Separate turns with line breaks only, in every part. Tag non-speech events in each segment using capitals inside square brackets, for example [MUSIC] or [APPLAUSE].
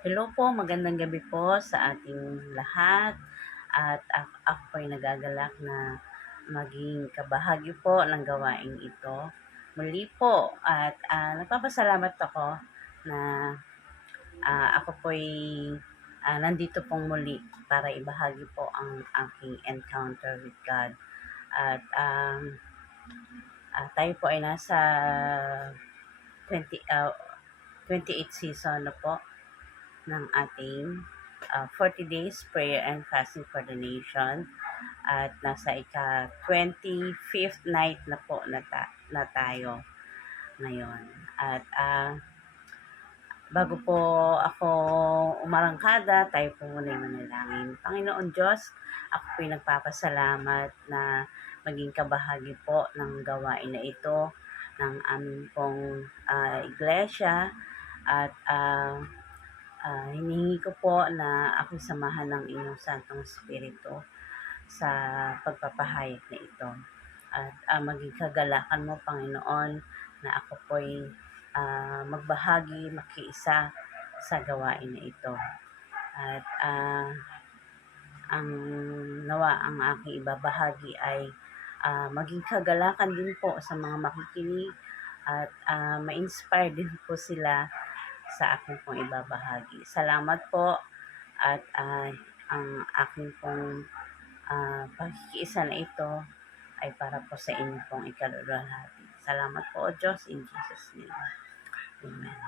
Hello po, magandang gabi po sa ating lahat. At ako, po ay nagagalak na maging kabahagi po ng gawaing ito. Muli po at ah, nagpapasalamat ako na ah, ako po ay ah, nandito pong muli para ibahagi po ang aking encounter with God. At um, ah, tayo po ay nasa 20, ah, 28 season na po ng ating uh, 40 days prayer and fasting for the nation at nasa ika 25th night na po na, ta- na tayo ngayon. At uh, bago po ako umarangkada tayo po muna yung manalangin. Panginoon Diyos ako po yung nagpapasalamat na maging kabahagi po ng gawain na ito ng aming pong uh, iglesia. At uh, Ah, hinihingi ko po na ako samahan ng inyong Santong Espiritu sa pagpapahayag na ito. At uh, maging kagalakan mo, Panginoon, na ako po'y uh, magbahagi, makiisa sa gawain na ito. At uh, ang nawa ang aking ibabahagi ay uh, maging kagalakan din po sa mga makikinig at uh, ma-inspire din po sila sa aking pong ibabahagi. Salamat po at uh, ang aking pong uh, pagkikiisa na ito ay para po sa inyo pong ikalulahati. Salamat po, O Diyos, in Jesus' name. Amen.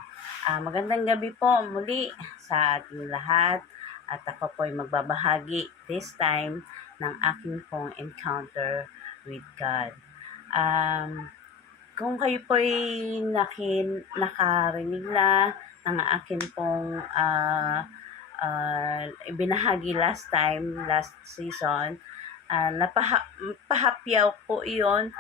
Uh, magandang gabi po muli sa ating lahat at ako po ay magbabahagi this time ng aking pong encounter with God. Um, kung kayo po ay nakin, nakarinig na ng akin pong uh, uh, ibinahagi last time, last season, uh, napahapyaw po iyon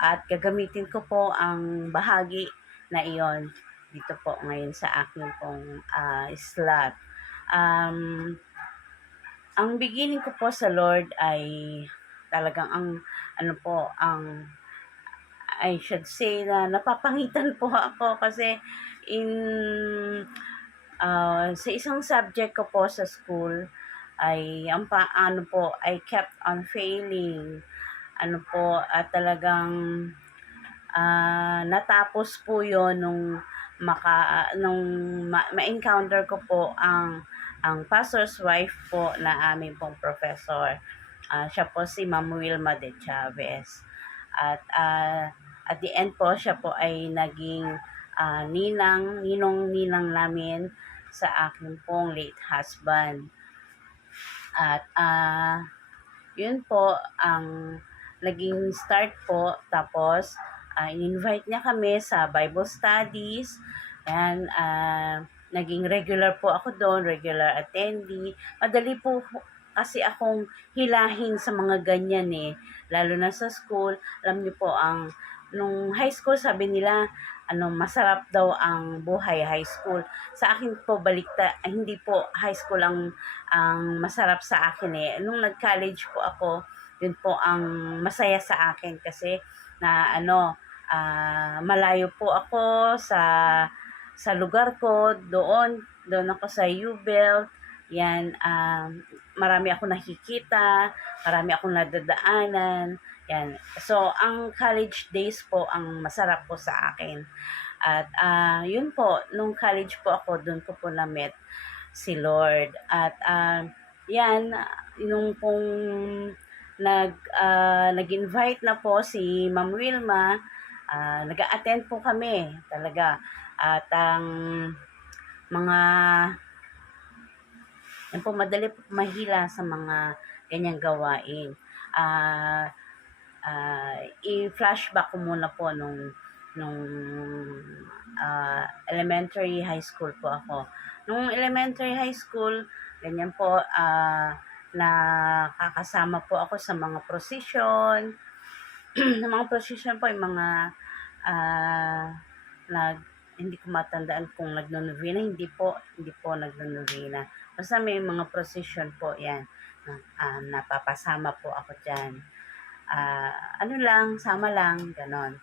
at gagamitin ko po ang bahagi na iyon dito po ngayon sa akin pong uh, slot. Um, ang beginning ko po sa Lord ay talagang ang ano po ang I should say na napapangitan po [LAUGHS] ako kasi in uh, sa isang subject ko po sa school ay ang paano po I kept on failing. Ano po at talagang uh, natapos po yon nung maka nung ma- ma-encounter ko po ang ang pastor's wife po na aming pong professor. Uh, siya po si Ma'am Wilma de Chavez. At uh, at the end po siya po ay naging uh, ninang, ninong ninang namin sa aking pong late husband. At uh, yun po ang naging start po. Tapos, uh, in-invite niya kami sa Bible studies. And uh, naging regular po ako doon, regular attendee. Madali po kasi akong hilahin sa mga ganyan eh. Lalo na sa school, alam niyo po ang nung high school sabi nila ano masarap daw ang buhay high school. Sa akin po balikta hindi po high school ang ang masarap sa akin eh. Nung nag college po ako yun po ang masaya sa akin kasi na ano uh, malayo po ako sa sa lugar ko doon doon ako sa U-Belt. Yan um, marami ako nakikita marami akong nadadaanan yan. So, ang college days po ang masarap po sa akin. At uh, yun po, nung college po ako, doon ko po na-met si Lord. At uh, yan, nung pong nag, uh, nag-invite na po si Ma'am Wilma, uh, nag-attend po kami talaga. At ang mga yan po, madali po mahila sa mga ganyang gawain. Uh, uh, i-flashback ko muna po nung nung uh, elementary high school po ako. Nung elementary high school, ganyan po, uh, nakakasama po ako sa mga procession. [CLEARS THROAT] ng mga procession po, yung mga uh, nag, hindi ko matandaan kung nagnonovena, hindi po, hindi po nagnonovena. Basta may mga procession po yan. Uh, napapasama po ako dyan uh, ano lang, sama lang, ganon.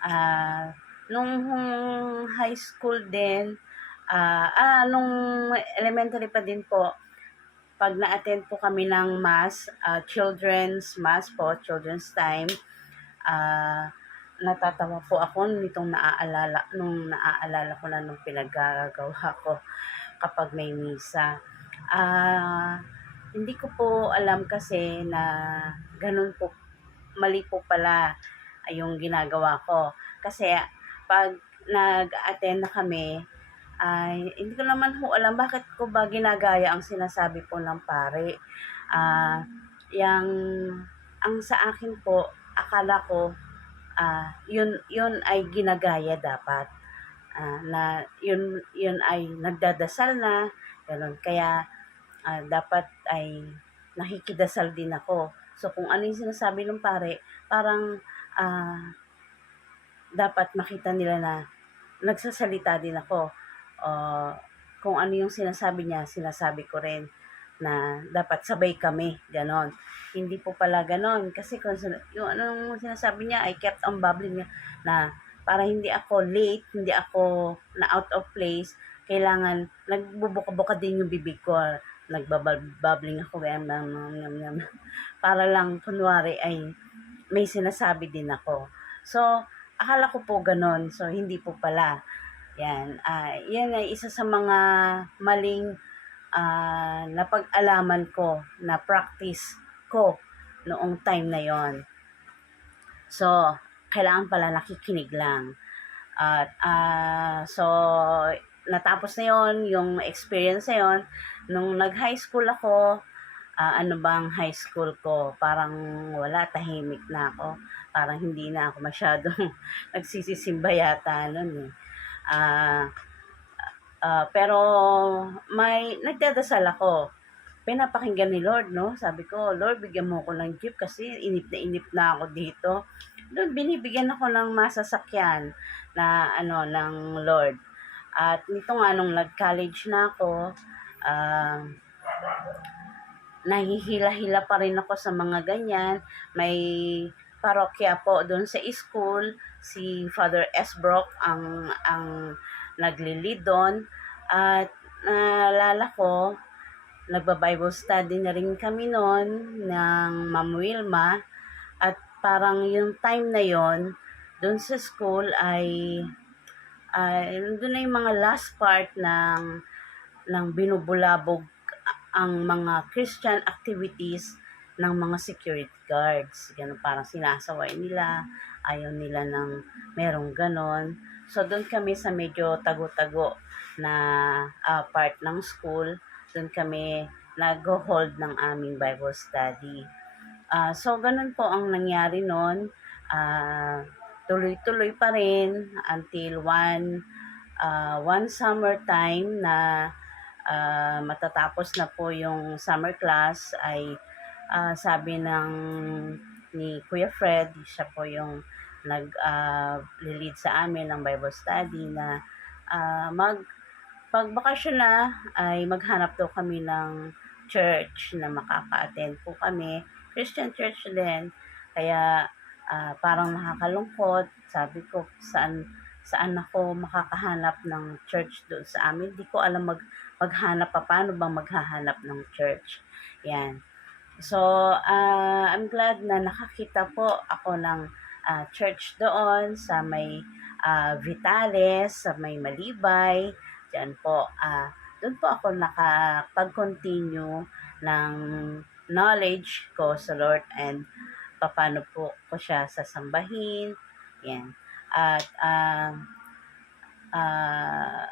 Uh, nung high school din, ah, ah, nung elementary pa din po, pag na-attend po kami ng mass, ah, children's mass po, children's time, ah, natatawa po ako nitong naaalala, nung naaalala ko na nung pinagagawa ko kapag may misa. Ah, hindi ko po alam kasi na ganun po, mali po pala yung ginagawa ko. Kasi pag nag-attend na kami, ay hindi ko naman po alam bakit ko ba ginagaya ang sinasabi po ng pare. Ah, yang ang sa akin po, akala ko ah yun yun ay ginagaya dapat. Ah, na yun yun ay nagdadasal na ganun. Kaya ah, dapat ay nakikidasal din ako. So kung ano yung sinasabi ng pare, parang ah, dapat makita nila na nagsasalita din ako. Uh, kung ano yung sinasabi niya, sinasabi ko rin na dapat sabay kami, ganon. Hindi po pala ganon. Kasi kung yung anong sinasabi niya, I kept on babbling niya na para hindi ako late, hindi ako na out of place, kailangan nagbubuka-buka din yung bibig ko. Nagbababbling ako, ganyan, ganyan, ganyan. Para lang, kunwari, ay may sinasabi din ako. So, akala ko po ganon. So, hindi po pala. Yan. ah yan ay isa sa mga maling ah napag-alaman ko, na practice ko noong time na yon. So, kailangan pala nakikinig lang. At ah so, natapos na yon yung experience na yon Nung nag-high school ako, ah, ano bang high school ko, parang wala, tahimik na ako. Parang hindi na ako masyadong [LAUGHS] nagsisisimba yata nun eh. Ah, ah, pero may nagdadasal ako. Pinapakinggan ni Lord, no? Sabi ko, Lord, bigyan mo ko ng jeep kasi inip na inip na ako dito. Doon binibigyan ako ng masasakyan na ano ng Lord. At nito nga nung nag-college na ako, ah, nahihila-hila pa rin ako sa mga ganyan. May parokya po doon sa school, si Father S. Brock ang, ang naglilid doon. At naalala ko, nagba-Bible study na rin kami noon ng Ma'am Wilma. At parang yung time na yon doon sa school ay ay doon na yung mga last part ng ng binubulabog ang mga Christian activities ng mga security guards. Ganun, parang sinasaway nila, ayaw nila ng merong ganon. So, doon kami sa medyo tago-tago na uh, part ng school. Doon kami nag-hold ng aming Bible study. Uh, so, ganun po ang nangyari noon. Uh, tuloy-tuloy pa rin until one, uh, one summer time na uh, matatapos na po yung summer class ay uh, sabi ng ni Kuya Fred, siya po yung nag uh, lead sa amin ng Bible study na uh, mag pag bakasyon na ay maghanap daw kami ng church na makaka-attend po kami. Christian church din. Kaya uh, parang nakakalungkot. Sabi ko, saan saan ako makakahanap ng church doon sa amin. Hindi ko alam mag maghanap pa, paano bang maghahanap ng church. Yan. So, uh, I'm glad na nakakita po ako ng uh, church doon sa may uh, Vitales, sa may Malibay. Diyan po. Uh, doon po ako nakapag-continue ng knowledge ko sa Lord and paano po ko siya sasambahin. Yan. At uh, uh,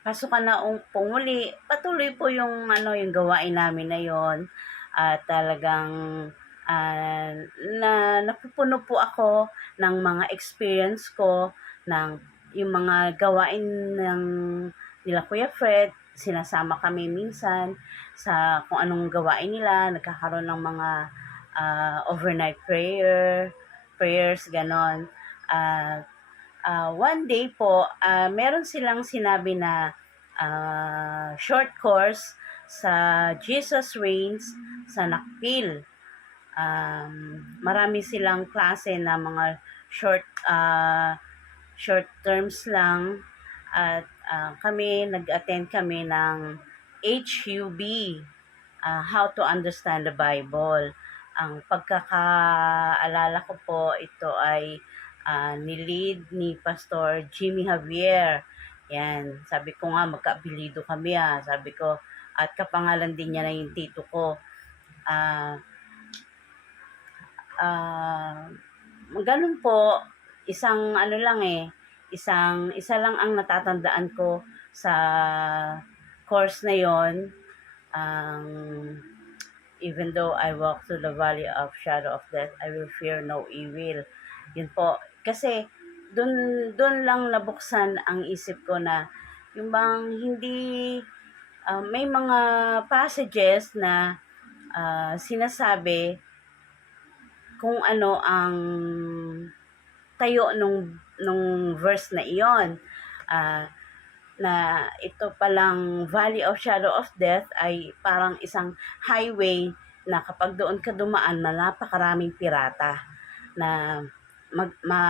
pasukan na pumuli, patuloy po yung ano yung gawain namin na yon at talagang uh, na napupuno po ako ng mga experience ko ng yung mga gawain ng nila Kuya Fred. Sinasama kami minsan sa kung anong gawain nila. Nagkakaroon ng mga uh, overnight prayer prayers ganon. Uh, uh, one day po, uh, meron silang sinabi na uh, short course sa Jesus Reigns sa Nakpil. Um, marami silang klase na mga short uh, short terms lang at ah, kami, nag-attend kami ng HUB, ah, How to Understand the Bible. Ang pagkakaalala ko po, ito ay ah, nilid ni Pastor Jimmy Javier. Yan, sabi ko nga, magkaabilido kami ah. Sabi ko, at kapangalan din niya na yung tito ko. Ah, ah, ganun po, isang ano lang eh, isang, isa lang ang natatandaan ko sa course na yon ang even though I walk through the valley of shadow of death, I will fear no evil. Yun po. Kasi, dun, dun lang nabuksan ang isip ko na, yung bang hindi, ah, may mga passages na ah, sinasabi kung ano ang tayo nung, nung verse na iyon. Ah, na ito palang Valley of Shadow of Death ay parang isang highway na kapag doon ka dumaan na napakaraming pirata na mag, ma,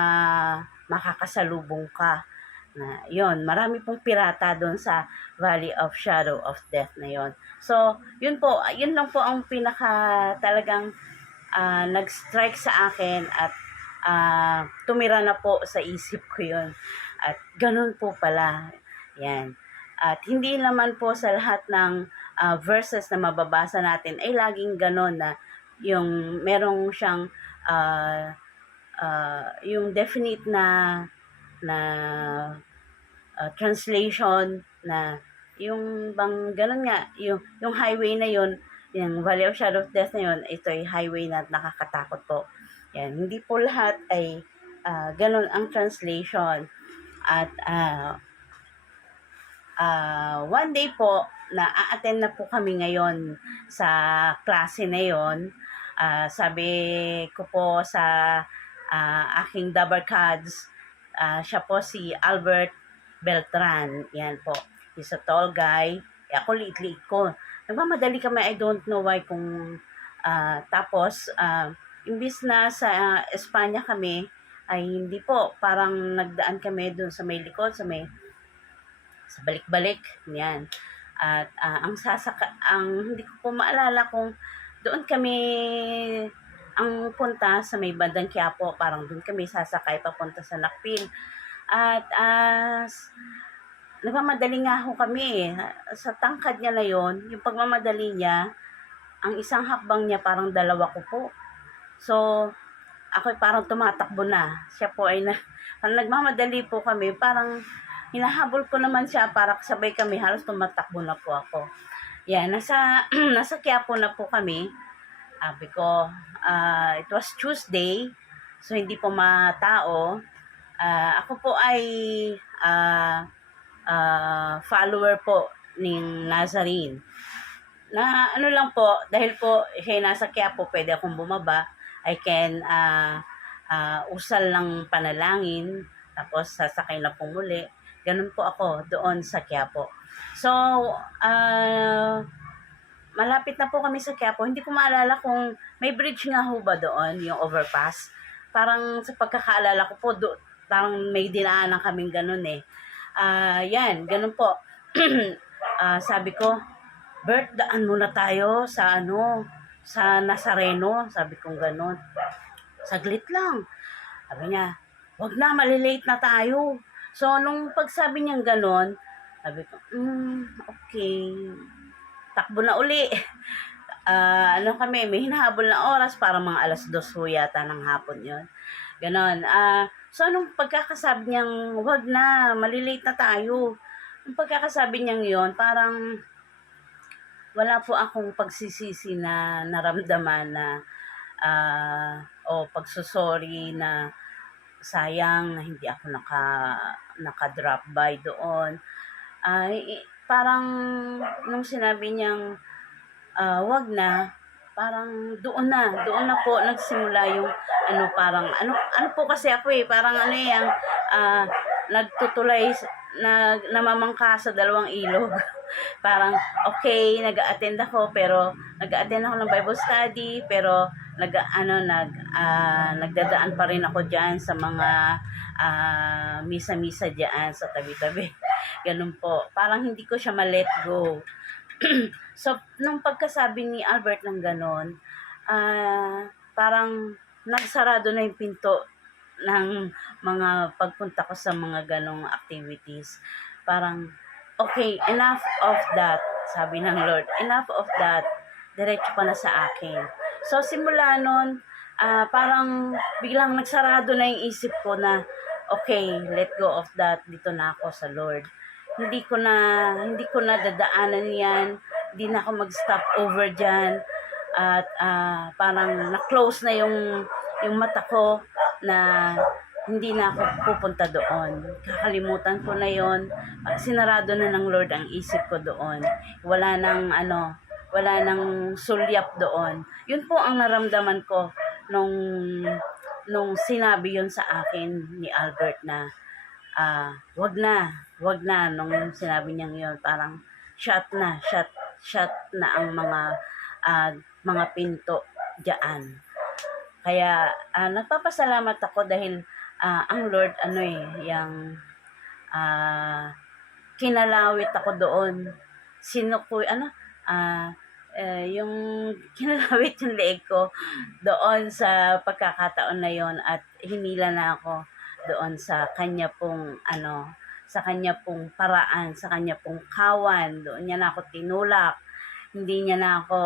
makakasalubong ka. Na, yon marami pong pirata doon sa Valley of Shadow of Death na yon. So, yun po, yun lang po ang pinaka talagang ah, nag-strike sa akin at ah, tumira na po sa isip ko yun. At ganun po pala. Yan. At hindi naman po sa lahat ng ah, verses na mababasa natin ay laging ganon na yung merong siyang ah, ah, yung definite na na ah, translation na yung bang ganun nga yung yung highway na yun yung Valley of Shadow of Death na yun ito ay highway na nakakatakot po yan hindi po lahat ay ah, ganun ang translation at ah, ah, one day po, na a-attend na po kami ngayon sa klase na yon. Ah, sabi ko po sa ah, aking Dabarkads, ah, siya po si Albert Beltran. Yan po. He's a tall guy. Eh, ako liit-liit ko. Nagmamadali kami, I don't know why kung ah, tapos, ah, imbis na sa ah, Espanya kami, ay hindi po, parang nagdaan kami doon sa may likod, sa may sa balik-balik, yan. At ah, ang sasaka, ang hindi ko po maalala kung doon kami ang punta sa may bandang Quiapo, parang doon kami sasakay papunta sa Nakpil. At as nagmamadali nga ho kami eh. Sa tangkad niya na yon, yung pagmamadali niya, ang isang hakbang niya parang dalawa ko po. So, ako parang tumatakbo na. Siya po ay na, [LAUGHS] parang nagmamadali po kami, parang hinahabol ko naman siya para sabay kami, halos tumatakbo na po ako. Yan, nasa, [CLEARS THROAT] nasa Quiapo na po kami. Sabi ko, ah, it was Tuesday, so hindi po matao. Ah, ako po ay ah, ah, follower po ng Nazarene. Na ano lang po, dahil po siya nasa Quiapo, pwede akong bumaba. I can ah, ah, usal ng panalangin, tapos sasakay na po muli. Ganun po ako doon sa Quiapo. So, ah, malapit na po kami sa Quiapo. Hindi ko maalala kung may bridge nga ho ba doon, yung overpass. Parang sa pagkakaalala ko po, do, parang may dinaanan kaming ganun eh. Ah, yan, ganun po. [CLEARS THROAT] Ah, sabi ko, Bert, daan muna tayo sa ano, sa Nazareno. Sabi kong ganun. Saglit lang. Sabi niya, wag na, malilate na tayo. So, nung pagsabi niyang ganun, sabi ko, mm, okay. Takbo na uli. Ah, ano kami, may hinahabol na oras para mga alas dos ho yata ng hapon yon Ganon. Ah, so, nung pagkakasabi niyang, wag na, malilate na tayo. Nung pagkakasabi niyang yon parang wala po akong pagsisisi na naramdaman na ah, o pagsusori na sayang na hindi ako naka naka-drop by doon. Ay parang nung sinabi niyang ah, wag na, parang doon na, doon na po nagsimula yung ano parang ano ano po kasi ako eh, parang ano yang ah, nagtutulay nag namamangka sa dalawang ilog. [LAUGHS] parang okay, nag-attend ako pero nag-attend ako ng Bible study pero nag ano nag ah, nagdadaan pa rin ako diyan sa mga ah, misa-misa diyan sa tabi-tabi. Ganun po. Parang hindi ko siya ma-let go. [CLEARS THROAT] so, nung pagkasabi ni Albert ng ganun, ah, parang nagsarado na yung pinto ng mga pagpunta ko sa mga ganong activities. Parang, okay, enough of that, sabi ng Lord. Enough of that. Diretso ka na sa akin. So, simula nun, ah, parang biglang nagsarado na yung isip ko na, okay, let go of that. Dito na ako sa Lord. Hindi ko na, hindi ko na dadaanan yan. Hindi na ako mag-stop over dyan. At ah, parang na-close na yung, yung mata ko na hindi na ako pupunta doon. Kakalimutan ko na yon. Sinarado na ng Lord ang isip ko doon. Wala nang ano, wala nang sulyap doon. Yun po ang naramdaman ko nung nung sinabi yon sa akin ni Albert na ah wag na, wag na nung sinabi niya yon parang shut na, shut shut na ang mga ah, mga pinto diyan. Kaya ah, nagpapasalamat ako dahil ah, ang Lord ano eh, yung ah, kinalawit ako doon. Sino ko, ano, ah, eh, yung [LAUGHS] kinalawit yung leeg ko doon sa pagkakataon na yon at hinila na ako doon sa kanya pong ano sa kanya pong paraan, sa kanya pong kawan, doon niya na ako tinulak. Hindi niya na ako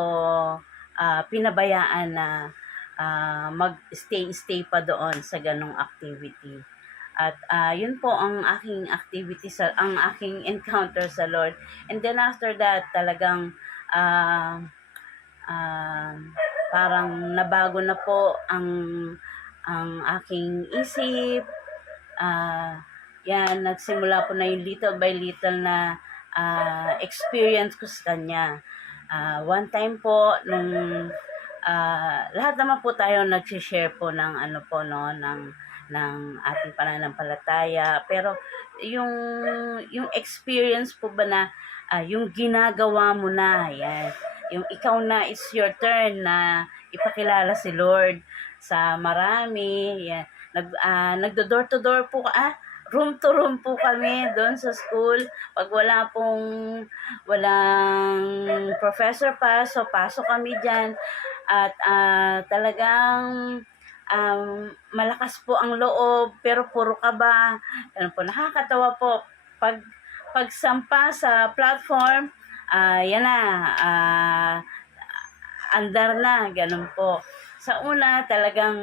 ah, pinabayaan na ah, mag-stay-stay pa doon sa ganong activity. At ah, yun po ang aking activity sa ang aking [LAUGHS] encounter sa Lord. And then after that, talagang ah, ah, parang nabago na po ang ang aking isip. Ah, yan, nagsimula po na yung little by little na ah, experience ko sa kanya. Ah, one time po, nung ah, lahat naman po tayo nag-share po ng ano po, no, ng ng ating pananampalataya. Pero yung yung experience po ba na ah, yung ginagawa mo na, yan. Yung ikaw na, it's your turn na ipakilala si Lord sa marami. Yan. Nag, ah, nagdo-door to door po, ah, room to room po kami doon sa school. Pag wala pong, walang professor pa, so pasok kami dyan. At ah, talagang um, malakas po ang loob, pero puro kaba. Ganun po, nakakatawa po. Pag, pagsampa sa platform, ah yan na, ah, andar na, ganun po. Sa una, talagang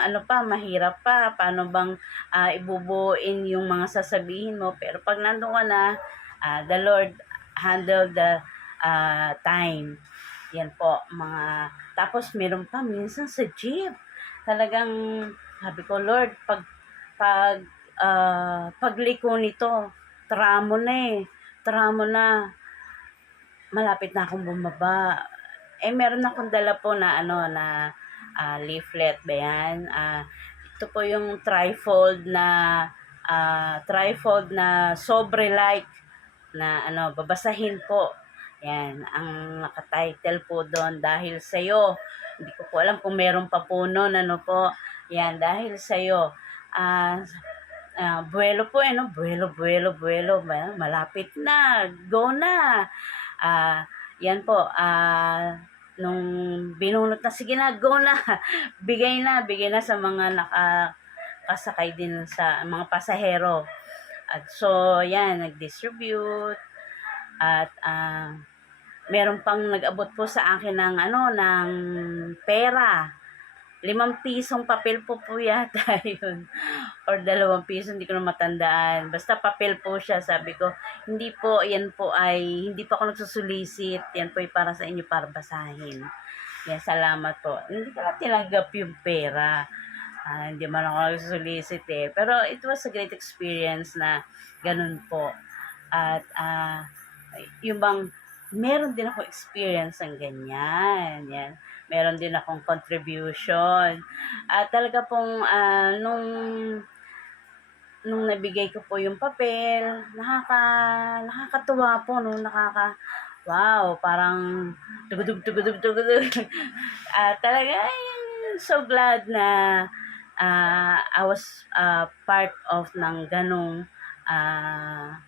ano pa, mahirap pa. Paano bang ah, ibubuin yung mga sasabihin mo. Pero pag nandun ka na, ah, the Lord handle the ah, time. Yan po, mga... Tapos meron pa minsan sa jeep. Talagang, sabi ko, Lord, pag, pag, ah, pagliko nito, tramo na eh. Tramo na. Malapit na akong bumaba. Eh, meron akong dala po na ano, na ah, leaflet ba yan? Ah, ito po yung trifold na ah, trifold na sobre like na ano, babasahin po. Yan, ang nakatitle po doon dahil sa iyo. Hindi ko po alam kung meron pa po noon, ano po. Yan, dahil sa iyo. Ah, buwelo po eh, no? Buwelo, buwelo, buwelo. Ma- Malapit na. Go na. Ah, yan po. Ah, nung binunot na, sige na, go na. [LAUGHS] bigay na, bigay na sa mga nakakasakay din sa mga pasahero. At so, yan, nag-distribute. At ah, meron pang nag-abot po sa akin ng ano, ng pera. Limang pisong papel po po yata [LAUGHS] yun. Or dalawang piso, hindi ko na matandaan. Basta papel po siya. Sabi ko, hindi po, yan po ay, hindi po ako nagsusulisit. Yan po ay para sa inyo para basahin. Yan, salamat po. Hindi ko na tinanggap yung pera. Ah, hindi man ako nagsusulisit eh. Pero it was a great experience na ganun po. At ah, yung bang meron din ako experience ng ganyan. Yan. Meron din akong contribution. At talaga pong ah, nung nung nabigay ko po yung papel, nakaka nakakatuwa po no, nakaka wow, parang tugudug tugudug tugudug. [LAUGHS] Ah, talaga ay, so glad na ah, I was ah, part of ng ganong ah,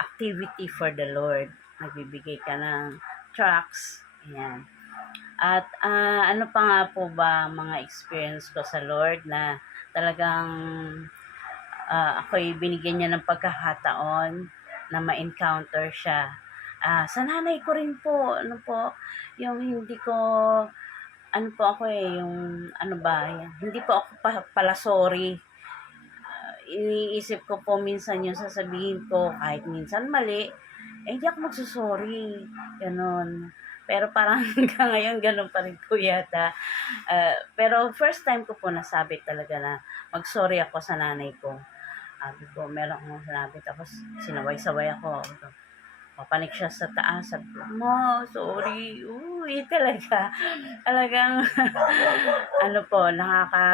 activity for the Lord. Nagbibigay ka ng tracts. Ayan. At ah, ano pa nga po ba mga experience ko sa Lord na talagang ah, ako'y binigyan niya ng pagkakataon na ma-encounter siya. Ah, sa nanay ko rin po, ano po, yung hindi ko, ano po ako eh, yung, ano ba, hindi po ako pa, pala sorry. Ah, iniisip ko po minsan yung sasabihin ko, kahit minsan mali, eh, hindi ako magsusorry. Ganon. Pero parang [LAUGHS] hanggang ngayon, ganun pa rin ko yata. Ah, pero first time ko po nasabi talaga na mag-sorry ako sa nanay ko. Sabi ko, meron akong sinabi. Tapos, sinaway-saway ako. Papanik siya sa taas. Sabi ko, Ma, sorry. Uy, [LAUGHS] talaga. Talagang, [LAUGHS] ano po, nakaka